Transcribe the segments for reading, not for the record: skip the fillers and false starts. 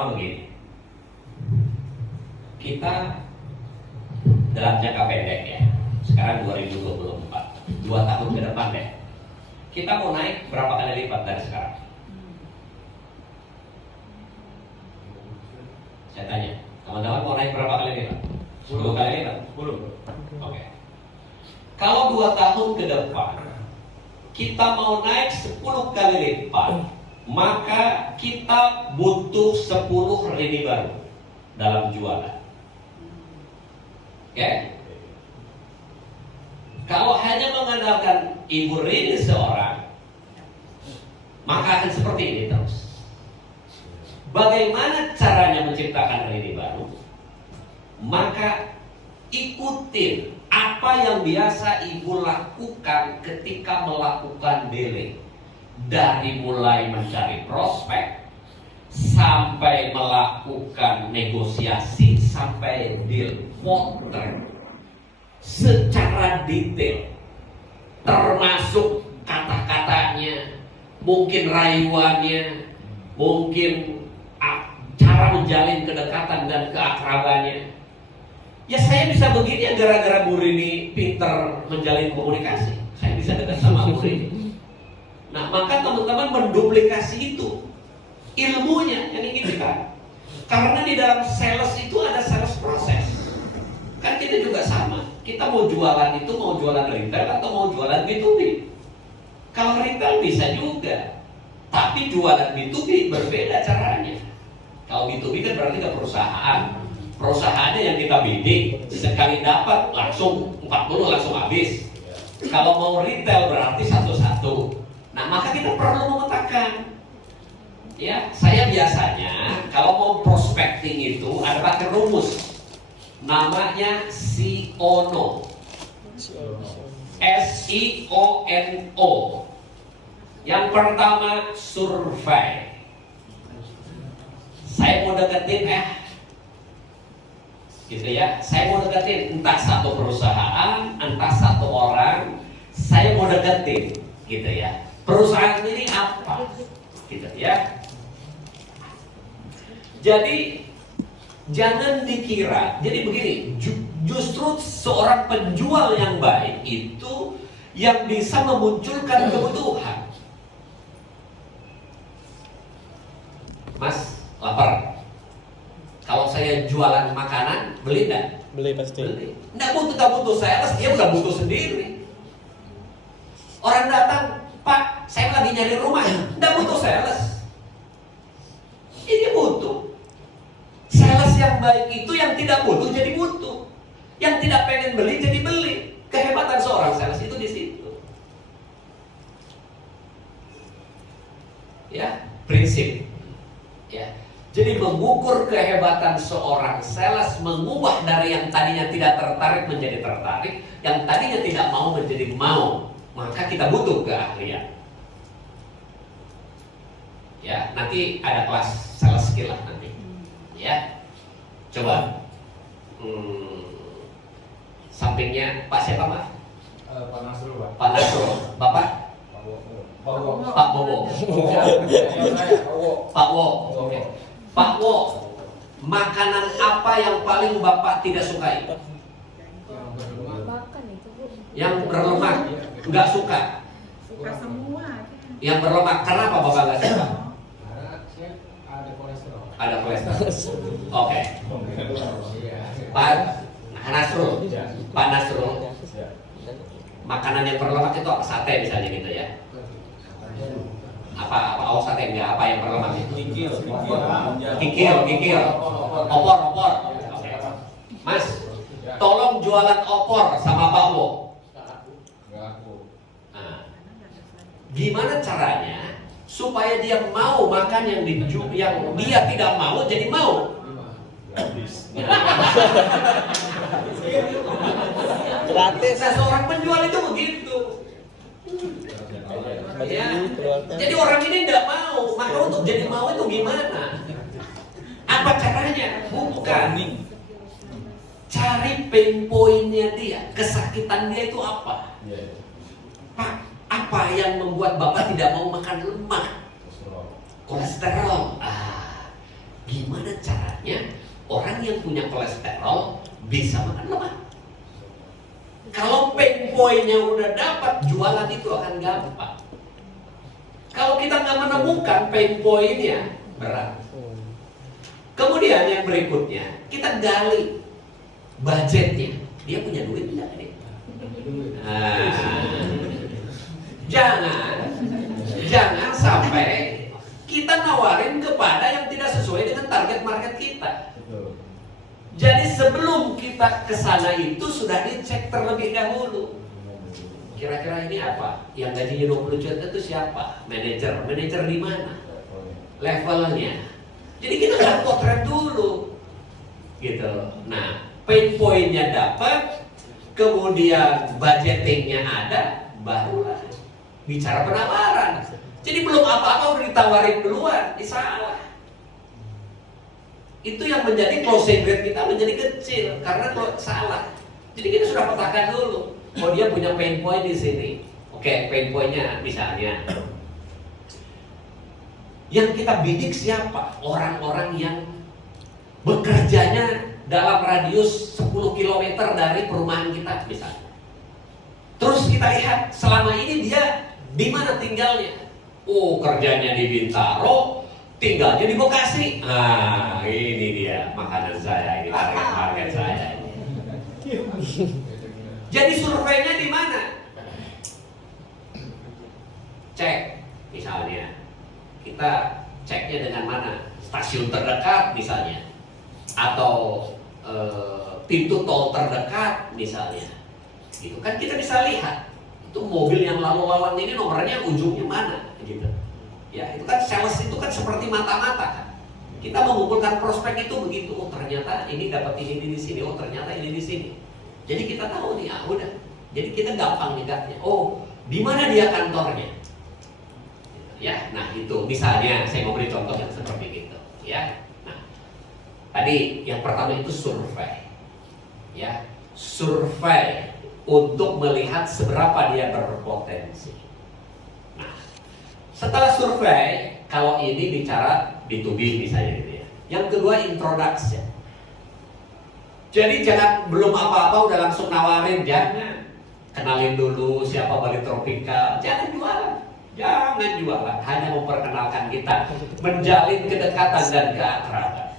Begini, kita dalam jangka pendek ya, sekarang 2024, 2 tahun ke depan deh, kita mau naik berapa kali lipat dari sekarang? Saya tanya, teman-teman mau naik berapa kali lipat? 10 kali lipat? 10. Oke. Kalau 2 tahun ke depan kita mau naik 10 kali lipat, maka kita butuh 10 rini baru dalam jualan. Oke? Kalau hanya mengandalkan ibu rini seorang, maka akan seperti ini terus. Bagaimana caranya menciptakan rini baru? Maka ikutin apa yang biasa ibu lakukan ketika melakukan dealing. Dari mulai mencari prospek sampai melakukan negosiasi sampai deal kontrak secara detail, termasuk kata-katanya, mungkin rayuannya, mungkin cara menjalin kedekatan dan keakrabannya. Ya saya bisa begini ya gara-gara Bu Rini pinter menjalin komunikasi. Saya bisa dekat sama Bu Rini. Nah, maka teman-teman menduplikasi itu ilmunya yang ingin kita. Karena di dalam sales itu ada sales proses. Kan kita juga sama. Kita mau jualan itu mau jualan retail atau mau jualan B2B. Kalau retail bisa juga, tapi jualan B2B berbeda caranya. Kalau B2B kan berarti ke perusahaan. Perusahaannya yang kita bidik, sekali dapat langsung 40 langsung habis. Kalau mau retail berarti satu-satu. Nah, maka kita perlu memetakan. Ya, saya biasanya kalau mau prospecting itu ada pakai rumus. Namanya SIONO. SIONO. Yang pertama survei. Saya mau deketin gitu ya. Saya mau deketin entah satu perusahaan, entah satu orang. Saya mau deketin gitu ya. Perusahaan ini apa? Gitu ya. Jadi jangan dikira. Jadi begini, justru seorang penjual yang baik itu yang bisa memunculkan kebutuhan. Mas, lapar. Kalau saya jualan makanan, beli enggak? Beli pasti. Beli. Enggak butuh sales, dia udah butuh sendiri. Orang datang, Pak, saya lagi nyari rumah, enggak butuh sales. Ini butuh. Sales yang baik itu yang tidak butuh jadi butuh. Yang tidak pengen beli jadi beli. Kehebatan seorang sales itu di situ. Ya, prinsip. Ya. Jadi mengukur kehebatan seorang sales, mengubah dari yang tadinya tidak tertarik menjadi tertarik, yang tadinya tidak mau menjadi mau. Maka kita butuh keahlian. Ya, nanti ada kelas sales skill lah nanti. Ya, coba. Sampingnya Pak siapa, Pak? Pak Nasrul, Pak. Pak Nasrul. Bapak? Pak Bowo. Pak Wo. Oke. Pak Wo, makanan apa yang paling Bapak tidak sukai? Yang berlemak. Enggak suka. Suka semua. Yang berlemak. Kenapa Bapak enggak suka? Karena saya ada kolesterol. Ada kolesterol. Oke. Pak Nasrul. Pak Nasrul. Makanan yang berlemak itu apa? Sate misalnya gitu ya. Apa sate enggak? Apa yang berlemak itu? Kikil. Opor. Oke. Mas, tolong jualan opor sama Pak Wo. Nah, gimana caranya supaya dia mau makan yang dia tidak mau jadi mau? Gratis. Nah, seorang penjual itu begitu. Ya. Jadi orang ini tidak mau, maka untuk jadi mau itu gimana? Apa caranya? Bukan. Cari pain point-nya dia, kesakitan dia itu apa? Pak, apa yang membuat Bapak tidak mau makan lemak? Kolesterol. Gimana caranya orang yang punya kolesterol bisa makan lemak? Kalau pain point-nya udah dapat, jualan itu akan gampang. Kalau kita nggak menemukan pain point-nya, berat. Kemudian yang berikutnya, kita gali budgetnya. Dia punya duit nggak nih? Jangan sampai kita nawarin kepada yang tidak sesuai dengan target market kita. Jadi sebelum kita ke sana itu sudah dicek terlebih dahulu. Kira-kira ini apa? Yang gajinya 20 juta itu siapa? Manajer di mana? Levelnya. Jadi kita udah potret dulu. Gitu. Nah, pain point-nya dapat, kemudian budgetingnya ada, barulah bicara penawaran. Jadi belum apa-apa udah ditawarin duluan, salah. Itu yang menjadi closing rate kita menjadi kecil karena salah. Jadi kita sudah petakan dulu. Oh, dia punya pain point di sini. Oke, pain point-nya misalnya yang kita bidik siapa? Orang-orang yang bekerjanya dalam radius 10 km dari perumahan kita misalnya. Terus kita lihat selama ini dia di mana tinggalnya. Oh, kerjanya di Bintaro, tinggalnya di Bekasi. Nah, ini dia makanan saya, ini target market saya. Jadi surveinya di mana? Cek, misalnya kita ceknya dengan mana? Stasiun terdekat misalnya, atau pintu tol terdekat misalnya. Itu kan kita bisa lihat. Itu mobil yang lalu lalang ini nomornya ujungnya mana? Gitu. Ya, itu kan sales itu kan seperti mata-mata kan. Kita mengumpulkan prospek itu begitu. Oh, ternyata ini dapat ini di sini. Oh, ternyata ini di sini. Jadi kita tahu nih, udah. Jadi kita gampang nyegaknya. Oh, di mana dia kantornya? Ya, nah itu misalnya saya mau beri contoh yang seperti itu. Ya, nah tadi yang pertama itu survei. Ya, survei untuk melihat seberapa dia berpotensi. Nah, setelah survei, kalau ini bicara B2B misalnya gitu ya. Yang kedua introduction. Jadi jangan belum apa-apa udah langsung nawarin, jangan. Kenalin dulu siapa Bali Tropika, jangan jualan, hanya memperkenalkan kita, menjalin kedekatan dan keakraban.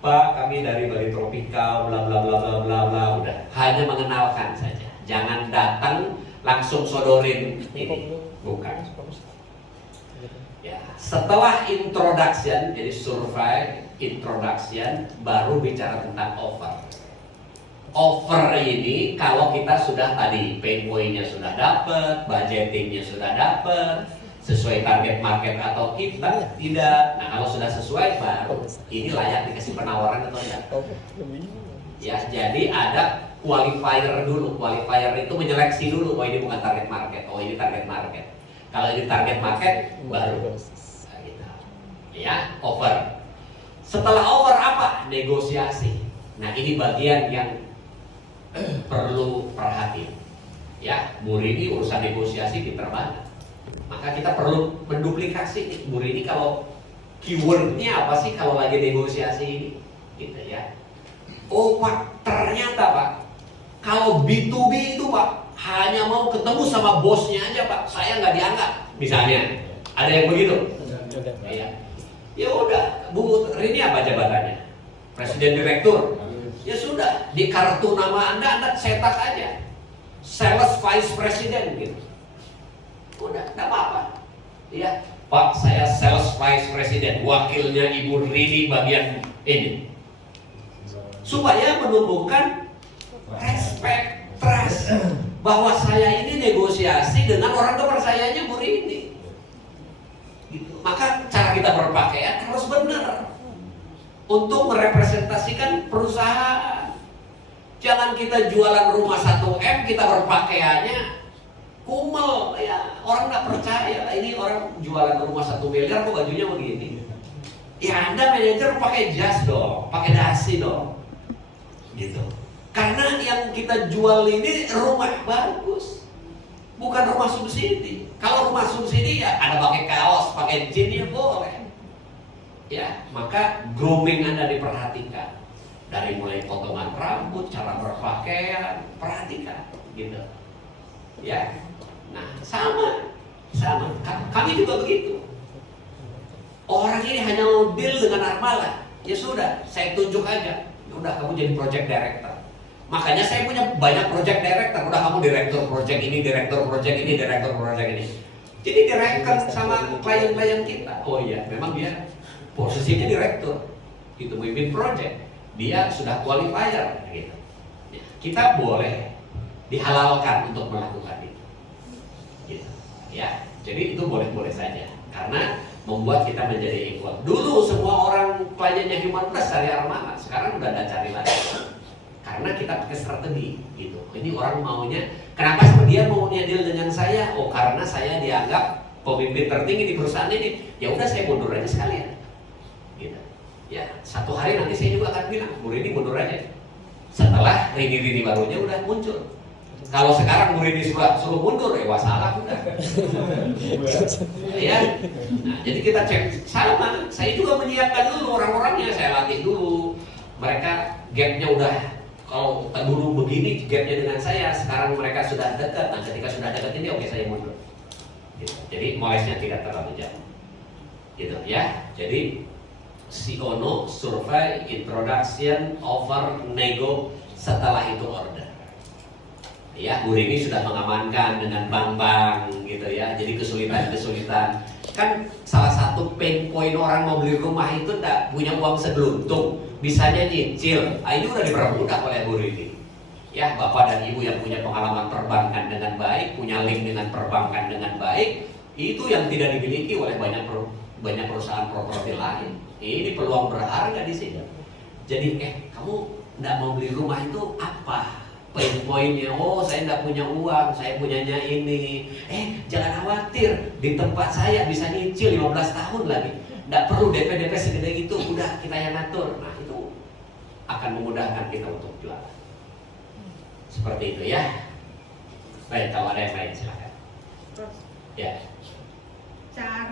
Pak, kami dari Bali Tropika, bla bla bla bla bla bla, udah hanya mengenalkan saja. Jangan datang langsung sodorin ini, bukan. Ya, setelah introduction, jadi survei, introduction, baru bicara tentang offer. Offer ini kalau kita sudah tadi pain point-nya sudah dapat, budgetingnya sudah dapat, sesuai target market atau kita tidak. Nah, kalau sudah sesuai baru ini layak dikasih penawaran atau tidak. Ya, jadi ada qualifier dulu. Qualifier itu menyeleksi dulu. Oh, ini bukan target market. Oh, ini target market. Kalau ini target market baru. Nah, gitu. Ya, offer. Setelah offer apa? Negosiasi. Nah, ini bagian yang perlu perhatian. Ya, Bu Rini urusan negosiasi pinter banget. Maka kita perlu menduplikasi Bu Rini kalau keywordnya apa sih kalau lagi negosiasi ini, gitu ya. Oh Pak, ternyata Pak, kalau B2B itu Pak hanya mau ketemu sama bosnya aja Pak, saya nggak dianggap. Misalnya, ada yang begitu. Ya, ya udah, Bu Rini apa jabatannya? Presiden Direktur. Ya sudah, di kartu nama Anda cetak aja Sales Vice President gitu. Udah, enggak apa-apa. Ya, Pak, saya Sales Vice President, wakilnya Ibu Rini bagian ini. Supaya menumbuhkan respect, trust bahwa saya ini negosiasi dengan orang kepercayaannya Bu Rini. Gitu. Maka cara kita berpakaian harus benar untuk merepresentasikan perusahaan. Jangan kita jualan rumah 1M, kita berpakaiannya kumel, ya orang nggak percaya. Ini orang jualan rumah 1 miliar kok bajunya begini. Ya Anda manajer pakai jas dong, pakai dasi dong, gitu. Karena yang kita jual ini rumah bagus, bukan rumah subsidi. Kalau rumah subsidi ya ada pakai kaos, pakai jeans ya boleh. ya, maka grooming Anda diperhatikan. Dari mulai potongan rambut, cara berpakaian, perhatikan, gitu. Ya, nah sama. Kami juga begitu. Orang ini hanya mau deal dengan Armala, ya sudah, saya tunjuk aja. Udah, kamu jadi project director. Makanya saya punya banyak project director. Udah, kamu direktur project ini, direktur project ini, direktur project ini. Jadi direktur sama klien-klien kita. Oh iya, memang dia posisinya direktur, itu memimpin project. Dia sudah qualifier, gitu. Ya, kita boleh dihalalkan untuk melakukan itu, gitu. Ya, jadi itu boleh-boleh saja, karena membuat kita menjadi equal. Dulu semua orang kliennya Human Plus cari Armala, sekarang udah ada cari lagi. Karena kita pakai strategi, gitu. Ini orang maunya, kenapa dia maunya deal dengan saya? Oh, karena saya dianggap pemimpin tertinggi di perusahaan ini. Ya udah, saya mundur aja sekalian, gitu. Ya, satu hari nanti saya juga akan bilang, Bu Rini mundur aja. Setelah Rini barunya udah muncul. Kalau sekarang Bu Rini suruh mundur, ya salah udah. Ya, nah, jadi kita cek sama. Saya juga menyiapkan dulu orang-orangnya, saya latih dulu. Mereka gapnya udah, kalau dulu begini gapnya dengan saya, sekarang mereka sudah dekat. Nah, ketika sudah dekat ini, oke, saya mundur. Gitu. Jadi molesnya tidak terlalu jauh. Gitu ya. Jadi si Ono survei, introduction, offer, nego, setelah itu order. Ya, Bu Rini sudah mengamankan dengan bank-bank gitu ya. Jadi kesulitan kan salah satu pain point orang mau beli rumah itu tak punya uang segeluntung, bisanya nyicil. Ini udah dipermudah oleh Bu Rini. Ya, Bapak dan Ibu yang punya pengalaman perbankan dengan baik, punya link dengan perbankan dengan baik, itu yang tidak dimiliki oleh banyak perusahaan properti lain. Ini peluang berharga di sini. Jadi, kamu nggak mau beli rumah itu apa? Poin-poinnya, oh saya nggak punya uang, saya punyanya ini. Jangan khawatir, di tempat saya bisa nyicil 15 tahun lagi. Nggak perlu DP segede gitu, udah kita yang ngatur. Nah, itu akan memudahkan kita untuk jual. Seperti itu ya. Baik, kalau ada yang lain silakan. Terus Ya. cara